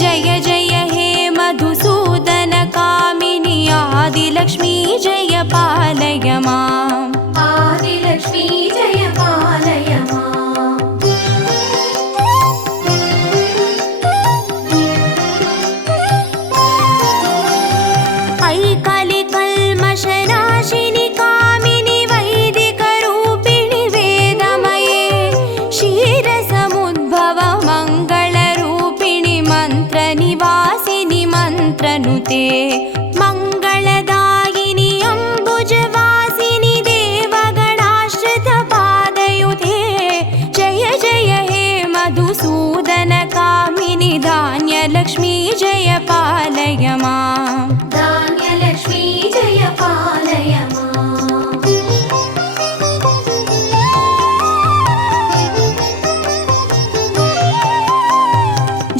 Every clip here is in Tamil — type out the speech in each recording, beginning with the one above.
जय जय हे मधुसूदन कामिनि आदिलक्ष्मी जय पालय माम् आदिलक्ष्मी जय पालय माम् ऐकालिकल्मषनाशिनि कामिनि वैदिकरूपिणि वेदमये क्षीरसमुद्भव मङ्गलरूपिणि मन्त्रनिवासिनि मन्त्रनुते मङ्गलदायिनि अम्बुजवासिनि देवगणाश्रितपादयुते जय जय हे मधुसूदन कामिनि धान्यलक्ष्मी जय पालय माम् धान्यलक्ष्मी जय पालय माम्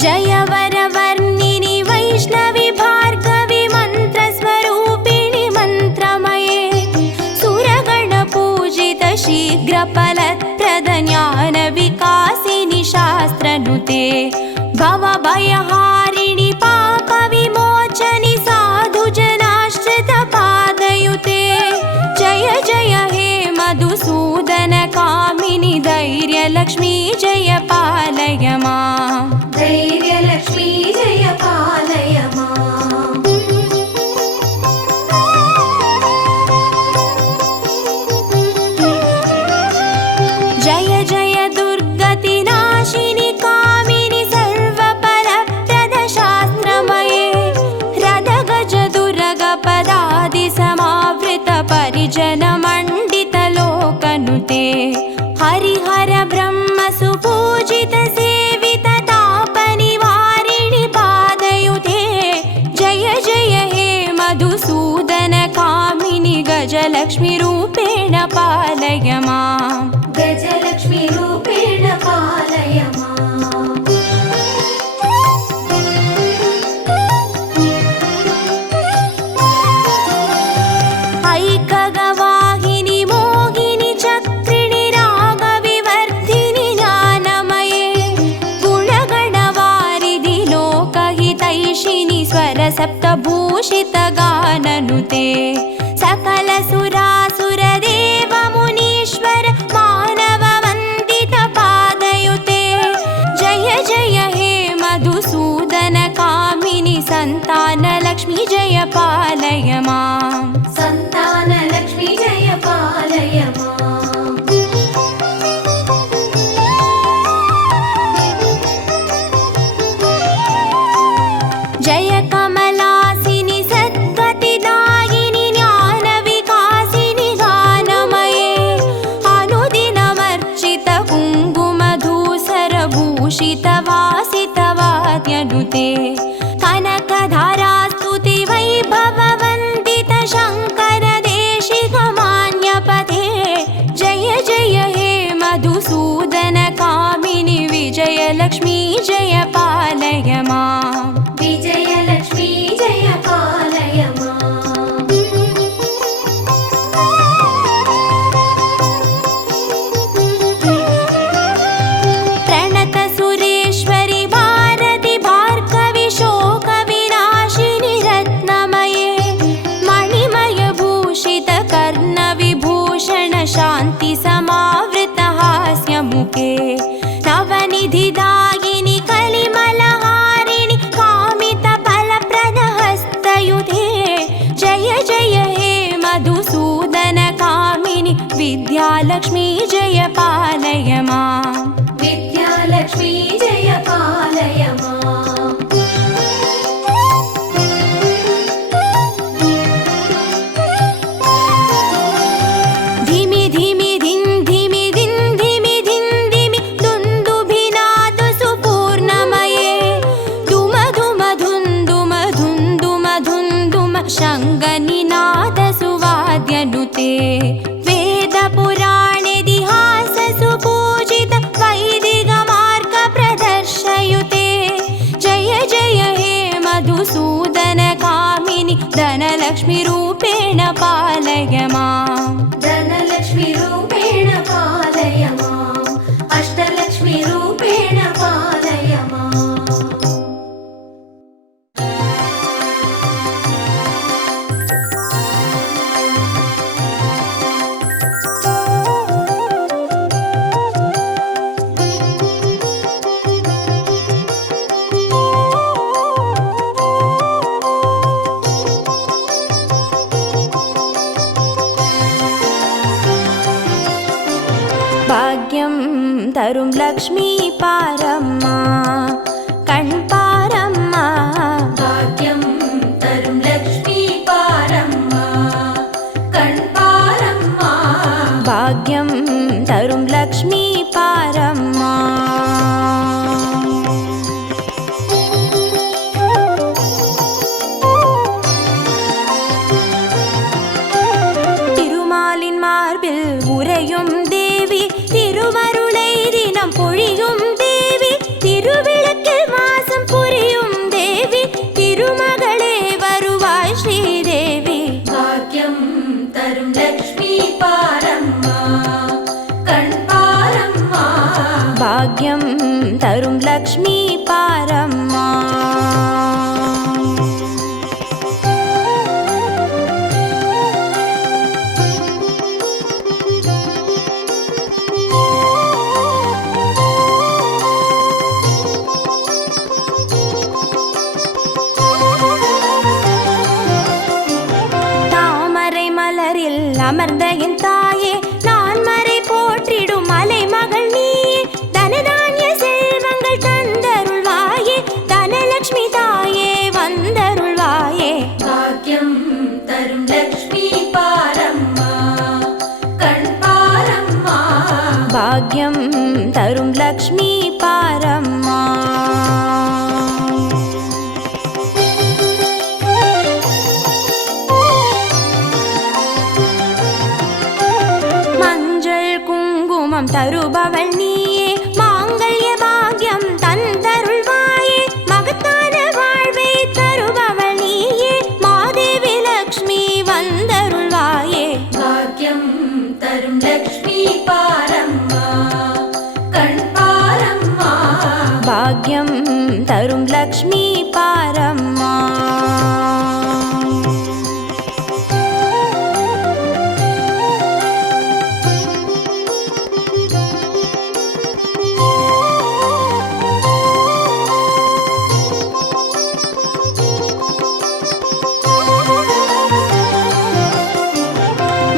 जय वरवर्णिनि वैष्णवि भार्गवि मन्त्रस्वरूपिणि मन्त्रमये सुरगणपूजित शीघ्रफलप्रद ज्ञानविकासिनि शास्त्रनुते भवभयहारिणि पापविमोचनि साधुजनाश्रितपादयुते जय जय हे मधुसूदन कामिनि धैर्यलक्ष्मी जय पालय माम् धैर्यलक्ष्मी जय पालय माम् जय जय दुर्गतिनाशिनि कामिनि सर्वफलप्रद शास्त्रमये रदगजदुर्गपदादिसमावृत परिजनमण्डितलोकनुते हरिहर ब्रह्म सुपूजित सेवित तापनिवारिणि पादयुते जय जय हे मधुसूदन कामिनि गजलक्ष्मी रूपेण पालय माम् गजलक्ष्मी रूपेण पालय माम् ऐकगवाहिनि मोहिनि चक्रिणि रागविवर्धिनि ज्ञानमये गुणगणवारिधि लोकहितैषिणि स्वरसप्तभूषित गाननुते सकलसुरासुरदेव मुनीश्वर मानववन्दित पादयुते जय जय हे मधुसूदन कामिनि सन्तानलक्ष्मी जय पालय माम् सन्तानलक्ष्मी जय पालय माम् जय कमलासिनि सद्गतिदायिनि ज्ञानविकासिनि गानमये अनुदिनमर्चित कुङ्कुमधूसरभूषित वासितवाद्यनुते कनकधारास्तुति वैभववन्दित शङ्कर देशिकमान्यपते जय जय हे मधुसूदन कामिनि विजयलक्ष्मी जय पालय माम् विजयलक्ष्मी जय पालय माम् प्रणत सुरेश्वरि भारति भार्गवि शोकविनाशिनि रत्नमये मणिमय भूषित कर्णविभूषण शान्ति समावृत हास्यमुखे नवनिधिदायिनि कलिमलहारिणि कामित फलप्रद हस्तयुते जय जय हे मधुसूदन कामिनि विद्यालक्ष्मी जय पालय माम् विद्यालक्ष्मी जय पालय माम् धिमि धिमि धिन् धिमि धिन् धिमि धिन् धिमि दुन्दुभिनाद सुपूर्णमये धुम धुम धुन्दुम धुन्दुम धुन्दुम शङ्गनिनाद सुवाद्यनुते वेदपुराणेतिहास सुपूजित वैदिकमार्ग प्रदर्शयुते जय जय हे मधुसूदन कामिनि धनलक्ष्मी रूपेण पालय माम् धनलक्ष्मी रूपेण पालय माम् अष्टलक्ष्मी रूपेण पालय माम् பாக்யம் தரும் லக்ஷ்மி பாரம்மா கண் பாரம்மா. பாக்யம் தரும் லக்ஷ்மி பாரம்மா கண் பாரம்மா. பாக்யம் தரும் லக்ஷ்மி பாரம்மா. திருமாலின் மார்பில் உறையும் தேவி திருவருளை தினம் பொழியும் தேவி திருவிளக்கில் வாசம் புரியும் தேவி திருமகளே வருவாய் ஸ்ரீதேவி. பாக்யம் தரும் லக்ஷ்மி பாரம்மா கண் பாரம்மா. பாக்யம் தரும் லக்ஷ்மி பாரம்மா. தாமரை மலரில் அமர்ந்த என் தாயே நான் மறை போற்றிடும் மலை மகள் நீயே தனதானிய செல்வங்கள் தந்தருள்வாயே தனலட்சுமி தாயே வந்தருள்வாயே. பாக்யம் தரும் லக்ஷ்மி பாரம்மா கண் பாரம்மா. பாக்யம் தரும் லக்ஷ்மி பாரம்மா. மஞ்சள் குங்குமம் தருபவள் நீயே மாங்கல்ய பாக்யம் தந்தருள்வாயே மகத்தான வாழ்வை தருபவள் நீயே மாதேவி லக்ஷ்மி வந்தருள்வாயே. பாக்யம் தரும் லக்ஷ்மி பாரம்மா கண் பாரம்மா. பாக்யம் தரும் லக்ஷ்மி பாரம்மா.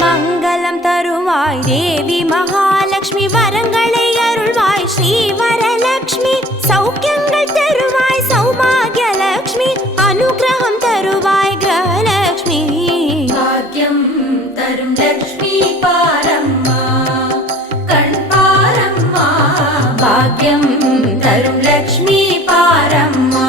மங்களம் தருவாய் தேவி மகாலட்சுமி வரங்களை அருள்வாய் ஸ்ரீ வரலட்சுமி சௌக்கியங்கள் தருவாய் சௌபாகிய லட்சுமி அனுகிரகம் தருவாய் கிரகலட்சுமி. பாக்யம் தரும் லக்ஷ்மி பாரம்மா கண் பாரம்மா. பாக்யம் தரும் லக்ஷ்மி பாரம்மா.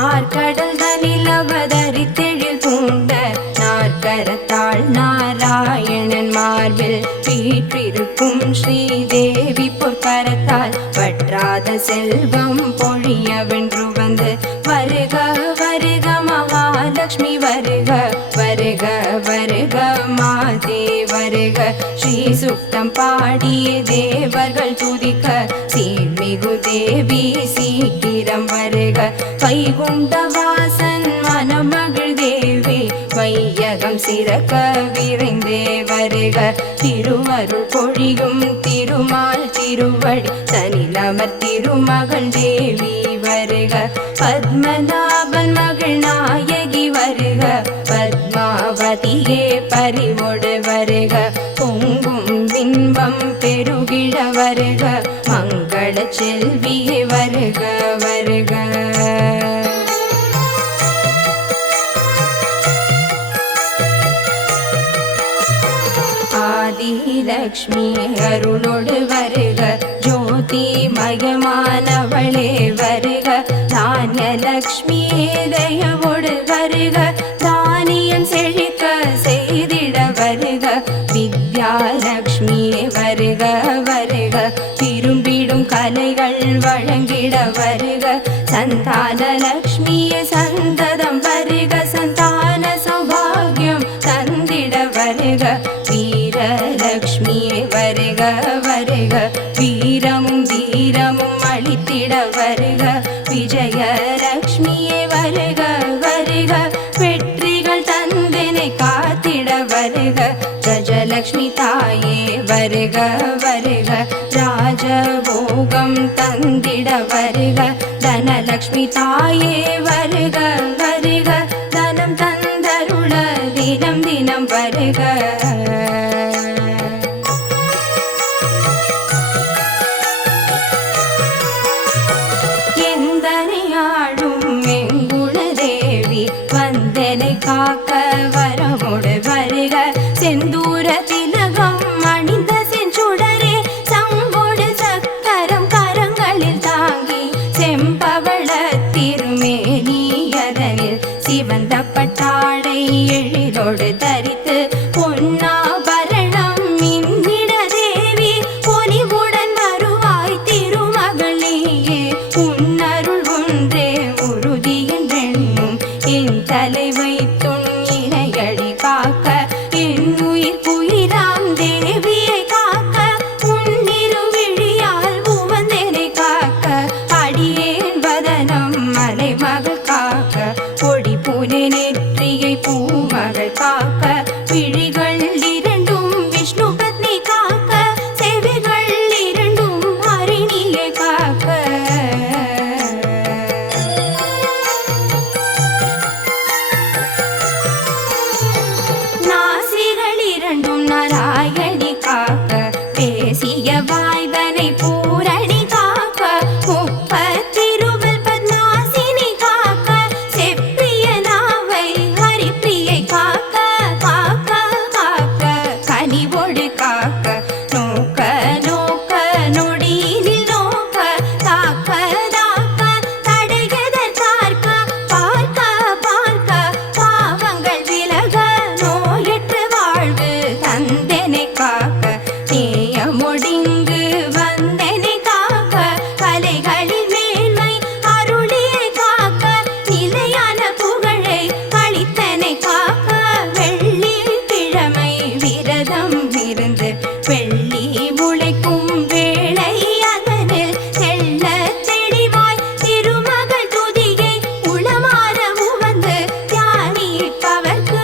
ஆர்கடல் தனில் அவதரித்தெழில் பூண்ட நாற்கரத்தாள் நாராயணன் மார்பில் வீற்றிருக்கும் ஸ்ரீதேவி பொற்கரத்தால் வற்றாத செல்வம் பொழிய வென்று வந்து வருக வருக மகாலட்சுமி வருக வருக வருக மாதே வருக ஸ்ரீ சுக்தம் பாடிய தேவர்கள் துதிக்க சீர்மிகு தேவி சீக்கிரம் வருக வைகுண்ட வாசன் மனமகள் தேவி வையகம் சிறக்க விரைந்தே வருக திருவருள் பொழியும் திருமால் திருவடி தனிலமர் திருமகள் தேவி வருக பத்மநாபன் மகள் நாயகி வருக பத்மாவதியே பரிவோடு வருக பொங்கும் பின்பம் பெருகிட வருக மங்கள செல்வியே வருக வருக. ஆதிலக்ஷ்மி அருளோடு வருக ஜோதி மயமானவளே வருக தானியலக்ஷ்மி தயவோடு வருக தானியம் செழிக்க செய்திட வருக வித்யாலக்ஷ்மி வருக வருக விரும்பிடும் கலைகள் வழங்கிட வருக சந்தான லக்ஷ்மியே சந்ததம் வருக சந்தான சௌபாகியம் தந்திட வருக வீரலக்ஷ்மியே வருக வருக வீரமும் வீரமும் அளித்திட வருக விஜயலக்ஷ்மியே வருக வருக வெற்றிகள் தந்தனை காத்திட வருக கஜலக்ஷ்மி தாயே வருக வருக ராஜபோகம் தந்திட வருக தனலக்ஷ்மி தாயே வருக வருக தனம் தந்தருள இல்லம் வருக. எந்தனையாடும் எங்குணதேவி வந்தனை காக்க வரமுடு வருக. செந்தூர திலகம் அணிந்த செஞ்சுடரே சங்கொடு சக்கரம் கரங்களில் தாங்கி செம்பவள திருமேனியதனில் சிவந்த பட்டாடை எழிலோடு தரித்து பொன்னாபரணம் மின்னிட தேவி பொலிவுடன் வருவாய் திருமகளேயே. உன்னருள் ஒன்றே உறுதி என்றென்னும் என் தலை வைத்துன் இணையடி காக்க என் உயிர் குயிராம் தேவியை காக்க உன்னிரு விழியால் உவந்தனை காக்க அடியேன் வதனம் மலைமகள் காக்க பொடி பூனை நெற்றியை பூமகள் காக்க விழிகள் இரண்டும் விஷ்ணு பத்னி காக்க செவிகள் இரண்டும் ஹரிணியை காக்க. நாசிகள் இரண்டும் நாராயணி காக்க பேசிய வாய்தனை பூரணி காக்க முப்பத்திருவல் பத்மாசினி காக்க செப்பிய நாவை ஹரிப்பிரியை காக்க காக்க காக்க கனிவோடு காக்க நோக்க நோக்க நொடியினில் நோக்க தாக்க தாக்க தடையதற் பார்க்க பார்க்க பார்க்க பாவங்கள் விலக நோயற்ற வாழ்வு தந்தனை காக்க நேயமொடிங்கு வந்தனை காக்க கலைகளின் மேன்மை அருளியை காக்க நிலையான புகழை அளித்தனை காக்க வெள்ளி கிழமை விரதம் இருந்து வெள்ளி முளைக்கும் வேளை அதனில் செல்ல தெளிவாய் திருமகள் துதியை உளமாற உவந்து தியானிப்பவர்க்கு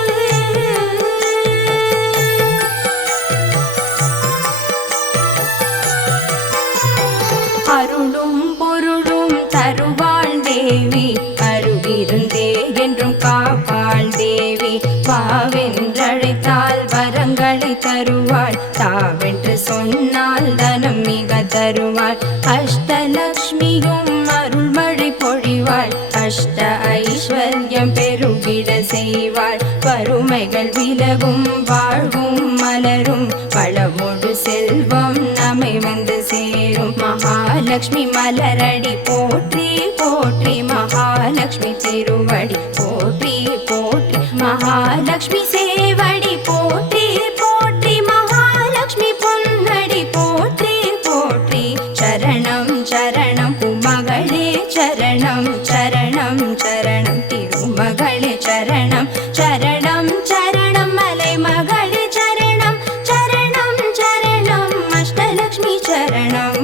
அருளும் பொருளும் தருவாள் தேவி அருவிருந்தே என்றும் காப்பாள் தேவி. வாவென்றழைத்தால் வரங்களை தருவாள் தாவென்று சொன்னால் தனம் மிக தருவாள். அஷ்டலக்ஷ்மியும் அருள்மழை பொழிவாள் அஷ்ட ஐஸ்வர்யம் பெருகிட செய்வாள். வறுமைகள் விலகும் வாழ்வும் மலரும் வளமொடு செல்வம் நம்மை வந்து சேரும். மகாலட்சுமி மலரடி போற்றி போற்றி மகாலட்சுமி திருவடி போற்றி போற்றி மகாலட்சுமி சேவடி போற்றி போற்றி மகாலட்சுமி பொன்னடி போற்றி போற்றி. சரணம் சரணம் உமகளே சரணம் சரணம் சரணம் திருமகளே சரணம் சரணம் சரணம் மலைமகளே சரணம் சரணம் சரணம் அஷ்டலக்ஷ்மி சரணம்.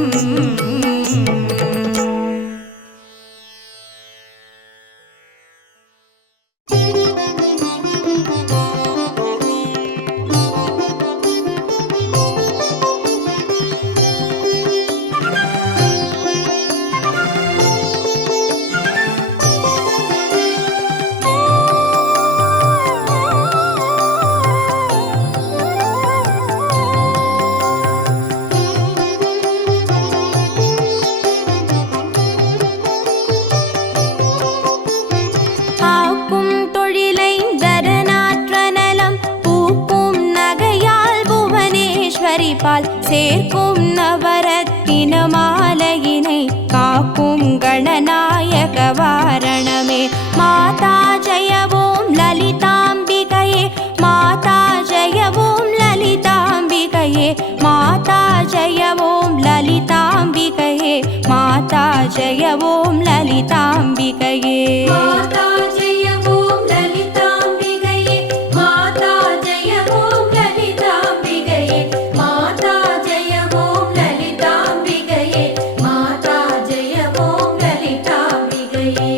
பால் சேர்க்கும் நவரத்தின மாலையினை காக்கும் கணநாயக வாரணமே. மாதா ஜெய ஓம் லலிதாம்பிகையே மாதா ஜெய ஓம் லலிதாம்பிகையே மாதா ஜெய ஓம் லலிதாம்பிகையே மாதா ஜெய ஓம் லலிதாம்பிகையே. மாதா ஜெய ஓம் லலிதாம்பிகையே மாதா ஜெய ஓம் லலிதாம்பிகையே மாதா ஜெய ஓம் லலிதாம்பிகையே மாதா ஜெய ஓம் லலிதாம்பிகையே.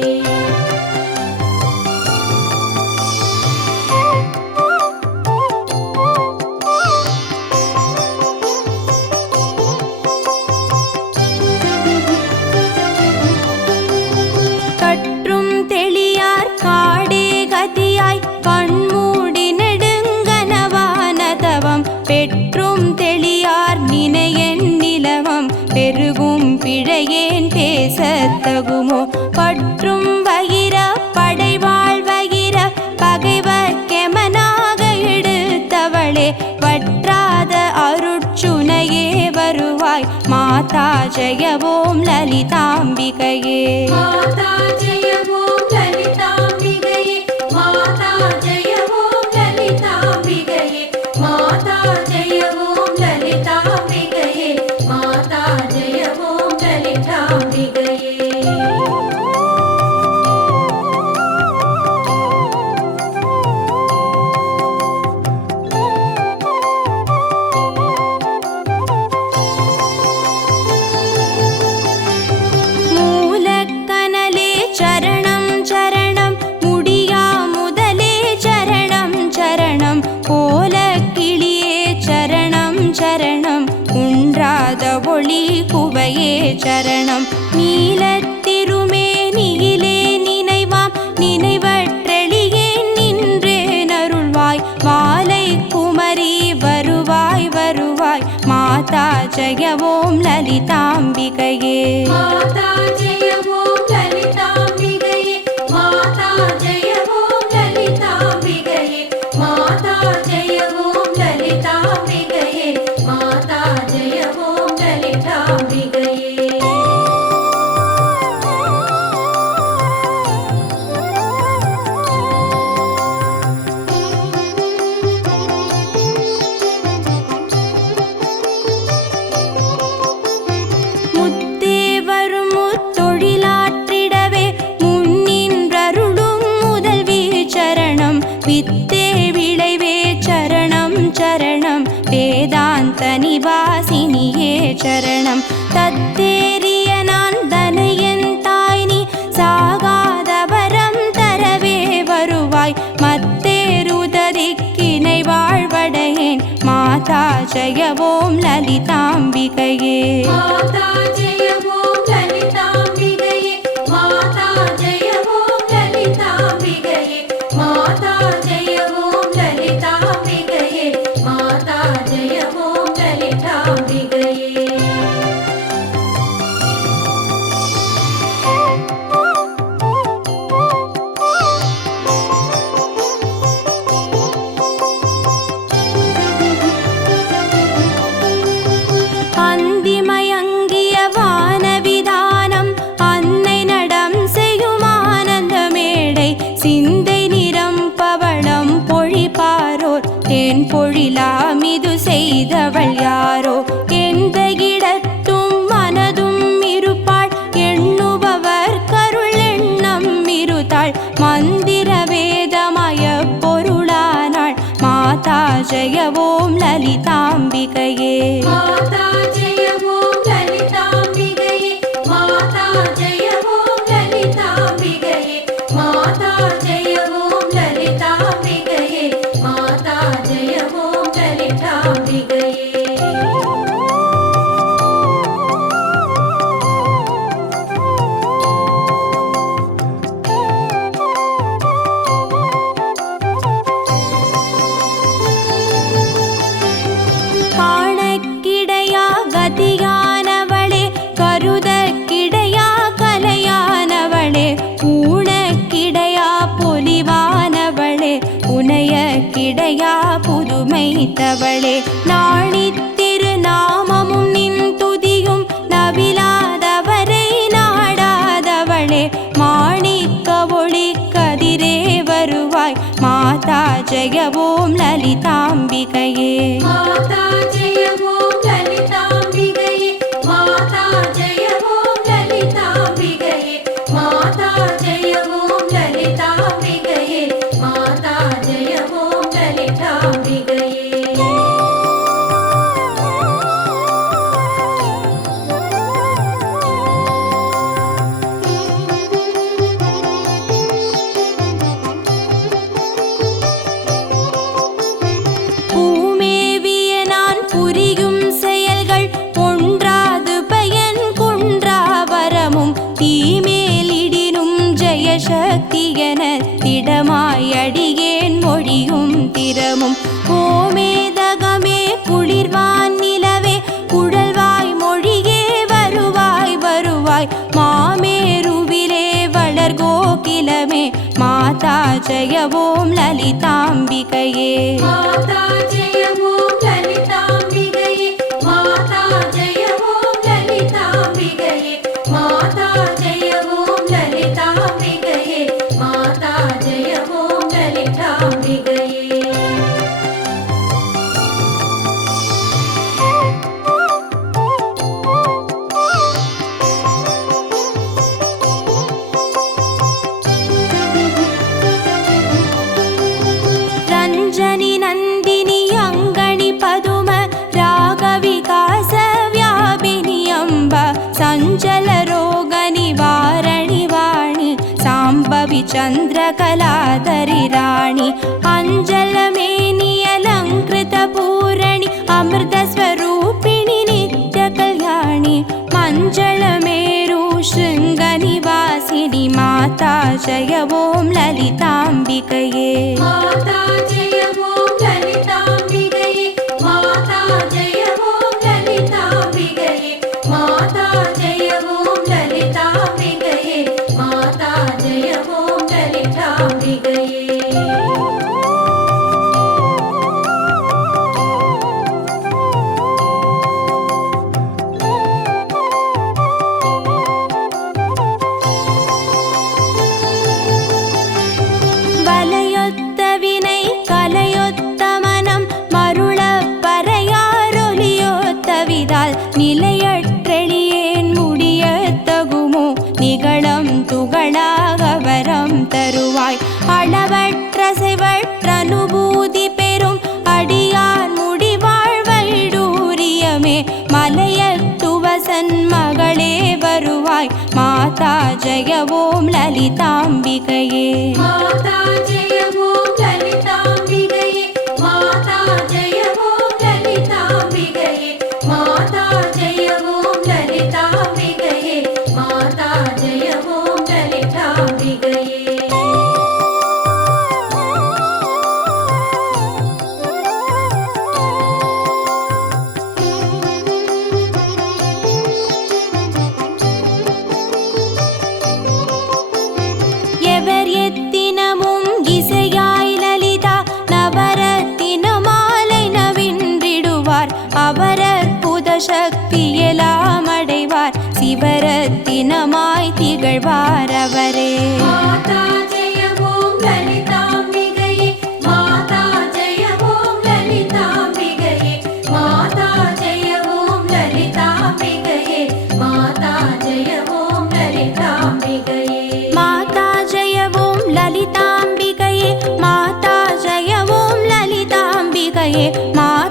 கற்றும் தெளியார் பிள்ளையேன் பேசத்தகுமோ பற்றும் வயிர படைவாழ் வயிர பகைவர்க்கெமனாக எடுத்தவளே வற்றாத அருட்சுனையே வருவாய் மாதா ஜெய ஓம் லலிதாம்பிகையே மாதா ஜெய ஓம் லலிதாம்பிகையே மாதா ஜெய ஓம் லலிதாம்பிகையே மாதா ஜெய ஓம் லலிதாம்பிகையே மாதா ஜெய ஓம் லலிதாம்பிகையே சரணம் சரணம் முடியா முதலே சரணம் சரணம் கோல கிளியே சரணம் சரணம் குன்றாத ஒளி குவையே சரணம் நீலத்திருமேனியிலே நினைவாம் நினைவற்றெளியே நின்றே நருள்வாய் மாலை குமரி வருவாய் வருவாய் மாதா ஜெய ஓம் லலிதாம்பிகையே மாதா ஜெய ஓம் லலிதாம்பிகையே மாதா ஜெய ஓம் லலிதாம்பிகையே மாதா ஜெய ஓம் லலிதாம்பிகையே மாதா ஜெய ஓம் லலிதாம்பிகையே முத்தே வரும் முத்தொழிலாற்றிடவே முன்னின்றருளும் முதல்வி சரணம் வித்தே விளைவே சரணம் சரணம் வேதாந்த நிவாசினியே சரணம் தத்தேரிய நான் தனையன் தாய் நீ சாகாத வரம் தரவே வருவாய் மத்தேருதறிக்கினை வாழ்வடையேன் மாதா ஜெய ஓம் லலிதாம்பிகையே மாதா ஜெய ஓம் லலிதாம்பிகையே மாதா ஜெய ஓம் லலிதாம்பிகையே மாதா ஜெய ஓம் லலிதாம்பிகையே மாதா ஜெய ஓம் லலிதாம்பிகையே அந்திமயங்கிய வானவிதானம் அன்னை நடம் செய்யும் ஆனந்த மேடை சிந்தை நிறம் பவளம் பொழிப்பாரோர் தேன் பொழிலாமிது செய்தவள் யாரோ எந்த இடத்தும் மனதும் இருப்பாள் எண்ணுபவர் கருள் எண்ணம் இருத்தாள் மந்திர வேதமய பொருளானாள் மாதா ஜெய ஓம் லலிதாம்பிகையே மாதா ஜெய ஓம் லலிதாம்பிகையே மாதா ஜெய ஓம் லலிதாம்பிகையே மாதா ஜெய ஓம் லலிதாம்பிகையே மாதா ஜெய ஓம் லலிதாம்பிகையே காணக்கிடையா கதியானவளே கருதக்கிடையா கலையானவளே ஊனக்கிடையா பொலிவானவளே உனையக்கிடையா புதுமைத்தவளே நாணித்திரு நாமமும் நின் துதியும் நவிலாதவரை நாடாதவளே மாணிக்க ஒளி கதிரே வருவாய் மாதா ஜெய ஓம் லலிதாம்பிகையே மாதா ஜெய ஓம் லலிதாம்பிகையே மாதா ஜெய ஓம் லலிதாம்பிகையே மாதா ஜெய ஓம் லலிதாம்பிகையே மாதா ஜெய ஓம் லலிதாம்பிகையே பூமே माता जय ॐ ललिताम्बिकये माता जय ॐ ललिताम्बिकये माता जय ॐ ललिताम्बिकये माता जय ॐ ललिताम्बिकये माता जय ॐ ललिताम्बिकये रञ्जनि नन्दिनि अङ्गणि पदुम रागविकास व्यापिनि अम्ब सञ्चलरोगनिवारणि वाणि साम्बवि चन्द्रकलाधरि राणि अञ्जलमेनि अलङ्कृतपूरणि अमृतस्वरूपिणि नित्यकल्याणि मञ्जलमेरु शृङ्गनिवासिनि माता जय ॐ ललिताम्बिकये माता जय ॐ ललिताम्बिकये माता जय ॐ ललिताम्बिकये माता जय ॐ ललिताम्बिकये माता जय ॐ ललिताम्बिकये வலையொத்த வினை கலையொத்த மனம் மருளப் பறையாரொலியொத்த விதால் நிலையற்றெளியேன் முடியத் தகுமோ நிகழம் துகளாக வரம் தருவாய் அளவற்ற செவற்றனுபூதி பெறும் அடியார் முடிவாழ்வைடூரியமே மலையத்துவசன் மகளே வருவாய் மாதா ஜய ஓம் லலிதாம்பிகையே माता जय ॐ ललिताम्बिकये माता जय ॐ ललिताम्बिकये माता जय ॐ ललिताम्बिकये माता जय ॐ ललिताम्बिकये எவர் எத்தினமும் இசையாய் லலிதா நவரத்தின மாலை நவின்றிடுவார் அவர் அற்புத சக்தி எல்லாம் அடைவார் சிவரத்தினமாய் திகழ்வார் அவரே माता जय ॐ ललिताम्बिकये माता जय ॐ ललिताम्बिकये माता जय ॐ ललिताम्बिकये माता जय ॐ ललिताम्बिकये माता जय ॐ ललिताम्बिकये माता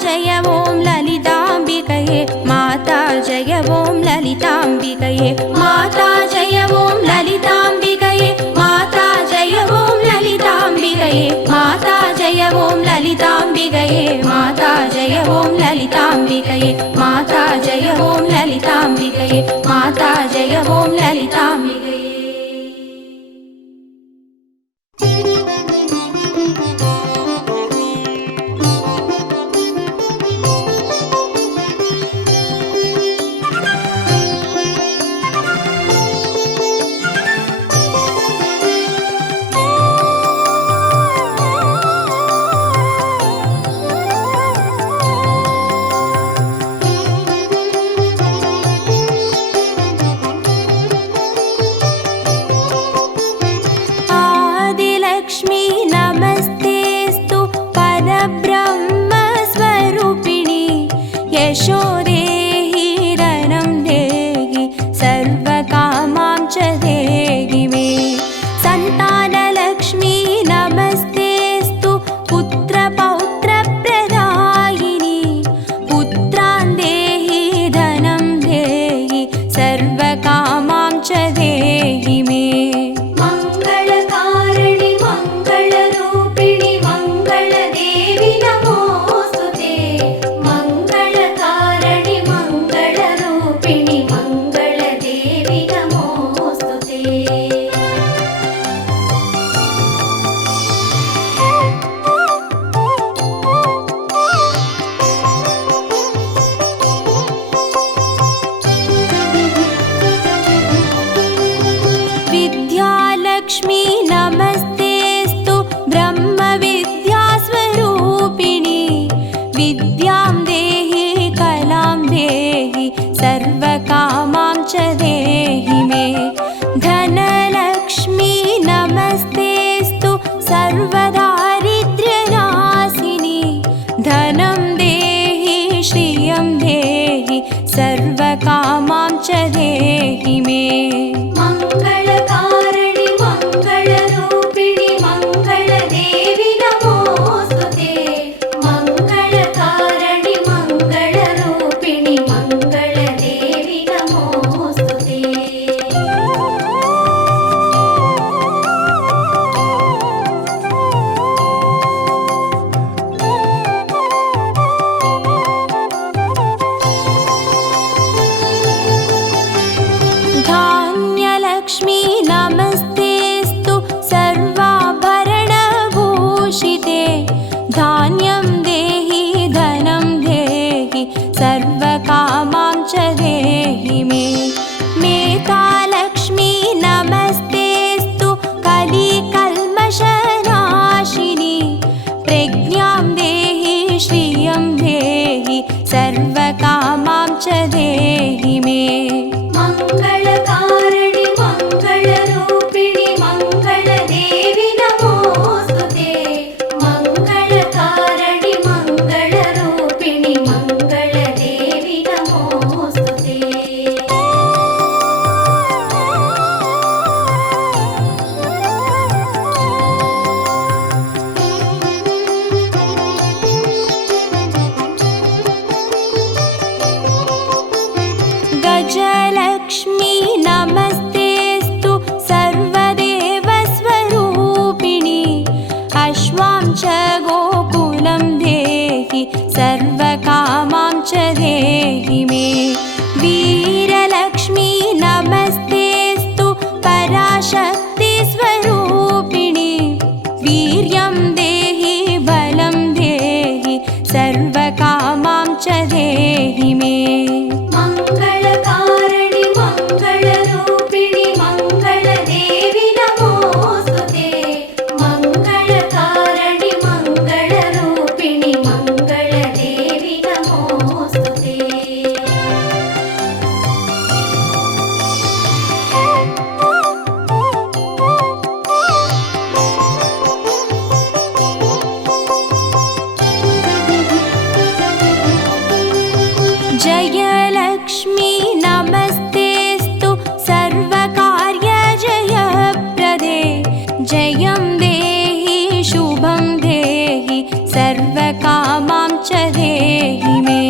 जय ॐ ललिताम्बिकये माता जय ॐ ललिताम्बिकये माता जय ॐ ललिताम्बिकये माता जय ॐ ललिताम्बिकये माता जय ॐ ललिताम्बिकये माता जय ॐ ललिताम्बिकये माता जय ॐ ललिताम्बिकये माता जय ॐ ललिताम्बिकये माता जय ॐ ललिताम्बिकये सर्वकामां च देहि मे। धनलक्ष्मी नमस्तेऽस्तु सर्वदारिद्र्यनाशिनी। धनं देहि श्रियं देहि सर्वकामां च देहि मे। मङ्गलकारिणि मङ्गलरूपिणि मङ्गलदेवि नमोऽस्तुते। मङ्गलकारिणि मङ्गलरूपिणि मङ्गलदेवि नमोऽस्तुते। धान्यलक्ष्मी नमस्तेऽस्तु सर्वाभरणभूषिते। धान्यं देहि धनं देहि सर्वकामां च देहि मे। मेधालक्ष्मी नमस्तेऽस्तु कलिकल्मषनाशिनी। प्रज्ञां देहि श्रियं देहि सर्वकामां च देहि मे। मङ्गलकारिणि मङ्गलरूपिणि मङ्गलदेवि नमोऽस्तुते। मङ्गलकारिणि मङ्गलरूपिणि मङ्गलदेवि नमोऽस्तुते। गजलक्ष्मी नमस्तेऽस्तु सर्वदेवस्वरूपिणी। अश्वां च गोकुलं देहि सर्वकामां च देहि मे। वीरलक्ष्मी नमस्तेऽस्तु पराशक्तिस्वरूपिणी। वीर्यं देहि बलं देहि सर्वकामां च देहि मे। मङ्गलकारिणि मङ्गलरूपिणि मङ्गलदेवि नमोऽस्तुते। मङ्गलकारिणि मङ्गलरूपिणि मङ्गलदेवि नमोऽस्तुते। जयलक्ष्मी नमस्तेऽस्तु सर्वकार्यजयप्रदे। जयं देहि शुभं देहि सर्वकामां च देहि मे।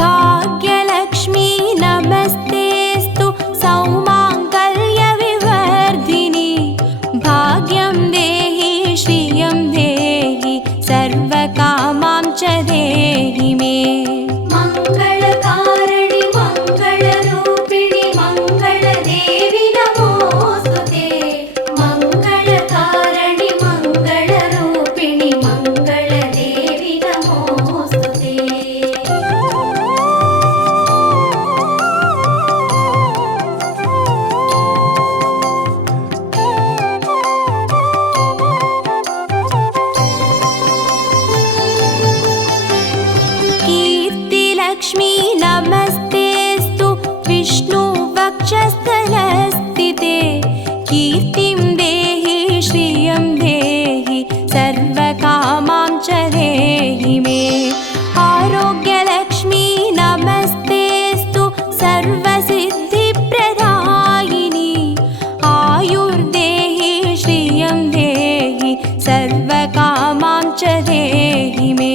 भाग्यलक्ष्मी नमस्तेऽस्तु सौमाङ्गल्यविवर्धिनी। भाग्यं देहि श्रियं देहि सर्वकामां च देहि मे। मङ्गलकारिणि मङ्गलरूपिणि मङ्गलदेवि नमोऽस्तुते। मङ्गलकारिणि मङ्गलरूपिणि मङ्गलदेवि नमोऽस्तुते। कीर्तिलक्ष्मी नमस्तेऽस्तु विष्णुवक्षस्थलस्थिते। कीर्तिं देहि श्रियं देहि सर्वकामां च देहि मे। आरोग्यलक्ष्मी नमस्तेऽस्तु सर्वसिद्धिप्रदायिनी। आयुर्देहि श्रियं देहि सर्वकामां च देहि मे।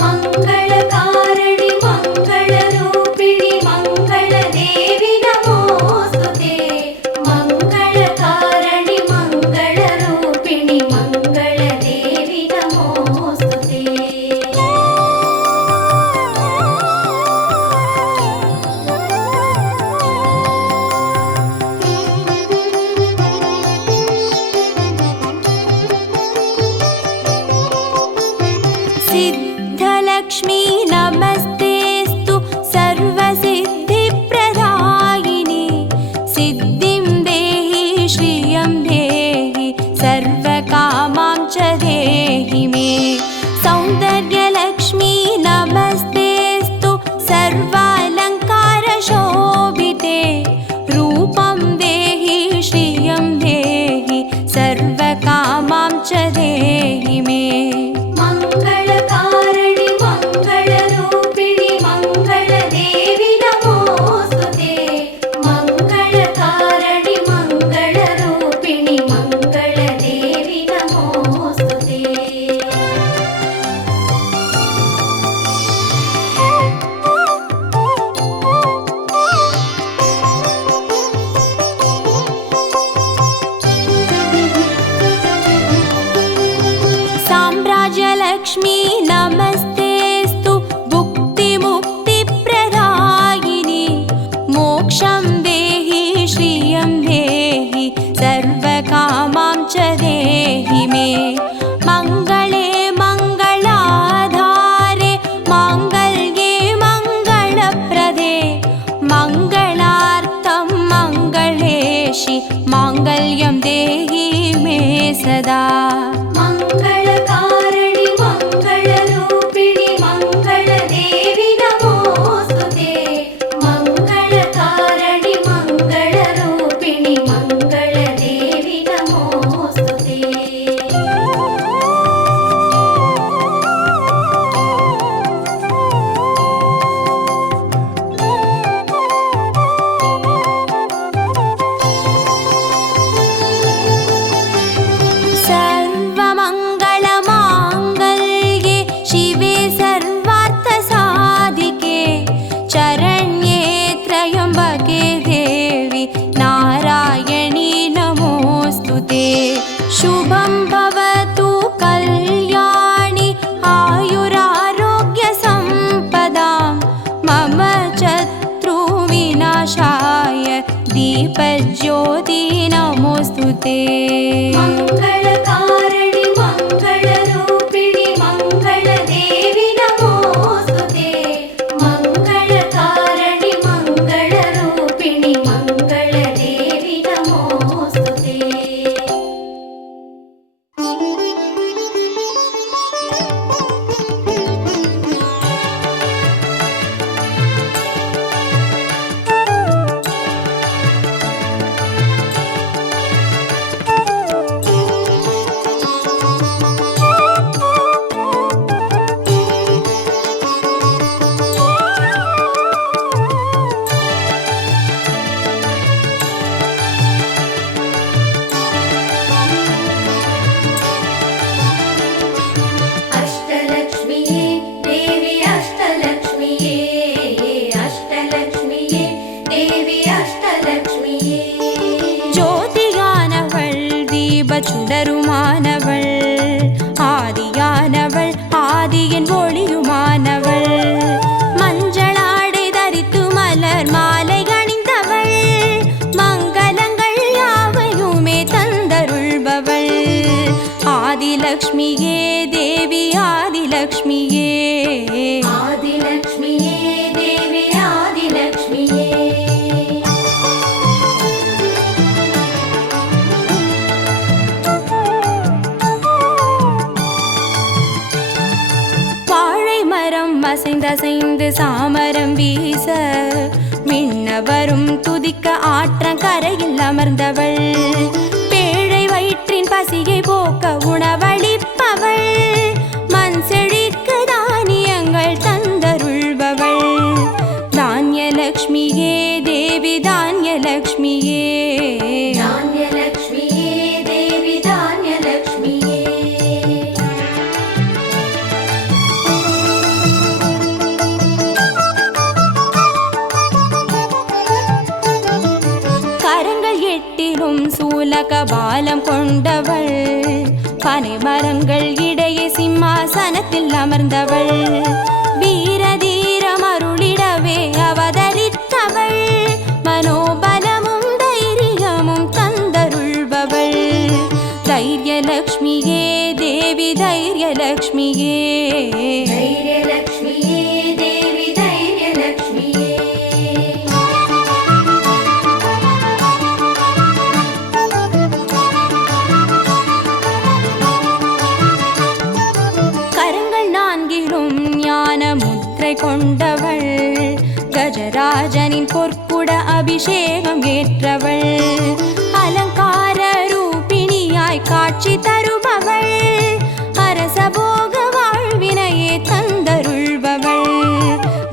मङ्गलकारिणि मङ्गलरूपिणि मङ्गलदेवि नमोऽस्तुते। मङ्गलकारिणि मङ्गलरूपिणि मङ्गलदेवि नमोऽस्तुते। सिद्ध लक्ष्मी नमस्तेस्तु भुक्तिमुक्तिप्रदायिनि मोक्षं देहि श्रियं देहि सर्वकामां च देहि मे मङ्गले मङ्गलाधारे माङ्गल्ये मङ्गलप्रदे मङ्गलार्थं मङ्गलेशि माङ्गल्यं देहि मे सदा मङ्गलकारिणि मङ्गलरूपिणि मङ्गलदेवि नमोऽस्तुते मङ्गलकारिणि मङ्गलरूपिणि मङ्गलदेवि नमोऽस्तुते सर्वमङ्गलमाङ्गल्ये शिवे सर्वार्थसाधिके चरण्ये त्र्यम्बके देवि नारायणी नमोऽस्तु ते शुभं भवतु कल्याणि आयुरारोग्यसम्पदां मम शत्रुविनाशाय दीपज्योति नमोऽस्तु ते मङ्गलकारिणि मङ्गलरूपिणि मङ्गलदेवि नमोऽस्तुते मङ्गलकारिणि मङ्गलरूपिणि मङ्गलदेवि नमोऽस्तुते अष्टलक्ष्मिये देवी अष्टलक्ष्मिये अष्टलक्ष्मिये देवी अष्टलक्ष्मिये ஜோதியானவள் தீபச்சுடருமானவள் ஆதியானவள் ஆதியின் ஒளியுமானவள் மஞ்சளாடை தரித்து மலர் மாலை அணிந்தவள் மங்களங்கள் யாவையுமே தந்தருள்பவள் ஆதிலக்ஷ்மியே தேவி ஆதிலக்ஷ்மியே आदिलक्ष्मिये देवी आदिलक्ष्मिये வாழை மரம் அசைந்தசைந்து சாமரம் வீச விண்ணவரும் துதிக்க ஆற்றங்கரையில் அமர்ந்தவள் பேழை வயிற்றின் பசியை போக்க உணவளிப்பவள் மண் செழிக்க தானியங்கள் தந்தருள்பவள் தானியலக்ஷ்மியே தேவி தானியலக்ஷ்மியே धान्यलक्ष्मिये देवी धान्यलक्ष्मिये கரங்கள் எட்டிலும் சூலகபாலம் கொண்டவள் பனை மரங்கள் இடையே சிம்மாசனத்தில் அமர்ந்தவள் வீரதீரம் அருளிடவே அவதரித்தவள் மனோபலமும் தைரியமும் தந்தருள்பவள் தைரியலக்ஷ்மியே தேவி தைரியலக்ஷ்மியே धैर्यलक्ष्मिये देवी धैर्यलक्ष्मिये கரங்கள் நான்கிலும் ஞான முத்திரை கொண்டவள் கஜராஜனின் பொற்குட அபிஷேகம் ஏற்றவள் அலங்கார ரூபிணியாய் காட்சி தருபவள் அரசபோக வாழ்வினையே தந்தருள்பவள்